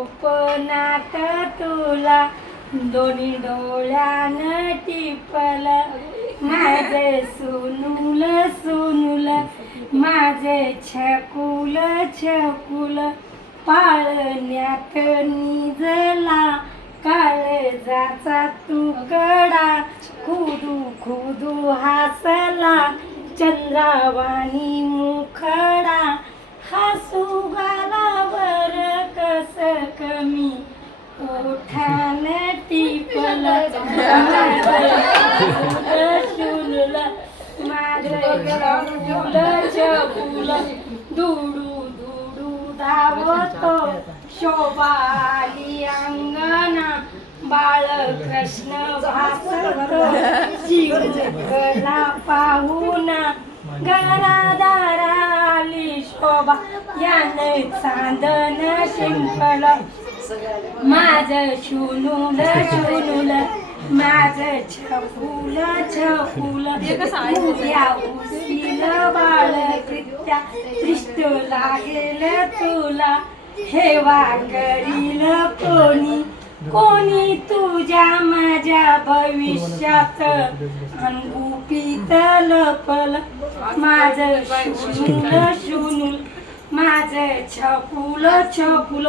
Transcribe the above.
स्वप्नात तुला दोन्ही डोळ्यानं टिपल माझे सुनुल सुनुल माझे छकुल छकुल पाळण्यात निजला काळजाचा तुकडा खुदू खुदू हसला चंद्रावाणी मुखडा हसू गालावर कस कमी ओठाने टिपल शुल माझं चकुल दुडू दुडू धावतो शोभाली अंगणा बाळकृष्ण भासतो शिवला पाहून घरादाराली शोभा याने चांदन शिंपल माझं शुनुल शुनुल माझं छकुल छकुल उद्या उशील बाळ कृत्या दृष्ट लागेल तुला हेवा करील कोणी कोणी तुझ्या माझ्या भविष्यात अंगुपीत लपल माझं शुनुल शुनुल माझं छकुल छकुल